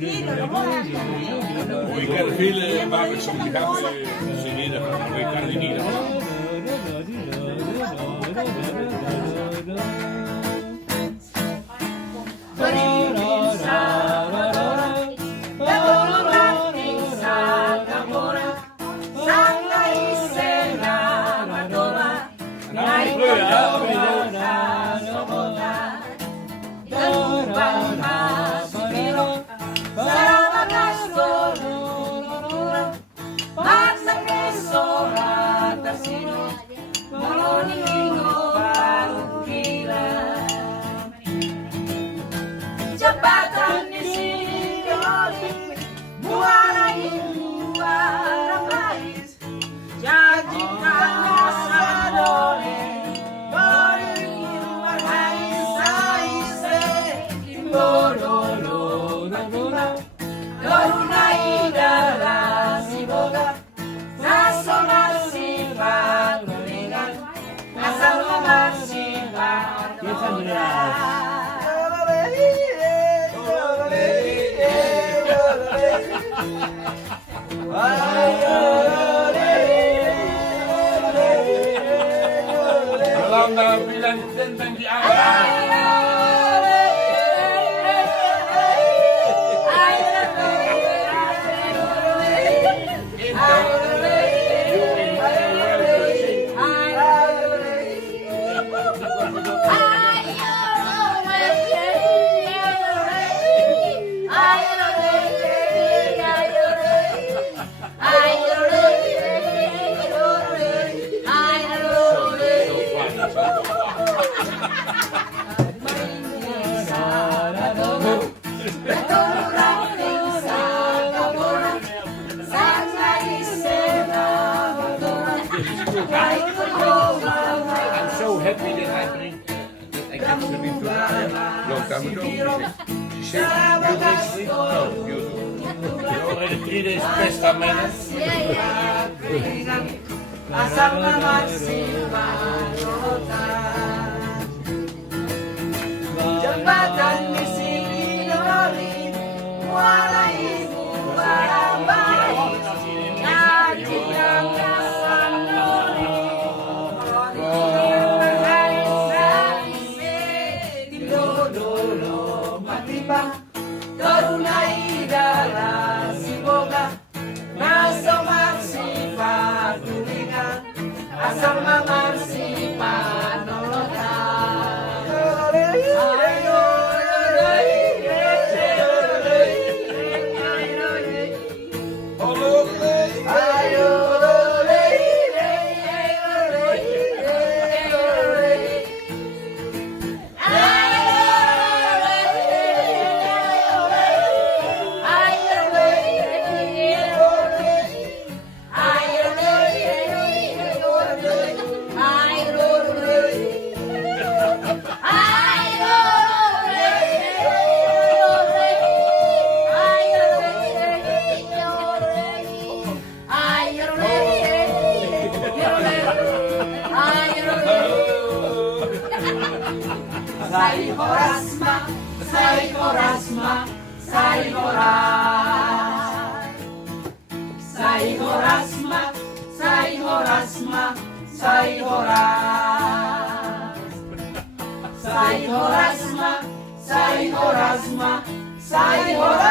We got hele mappen, som de har med CD, der vi kan lide i det. Dalam bilang tentang di I'm so happy that I bring that I get to be long time ago. She said, you will sleep? No, you already 3 days past a minute. Jembatan di sini lori, muara ibu babai, ngaji yang kasar lori, karunai darah si boga, nasa marsipan dulinga, asal marsipan nolota. Sai horasma, sai horasma, sai horas. Sai horasma, sai horasma, sai horas. Sai horasma, sai horasma, sai horas.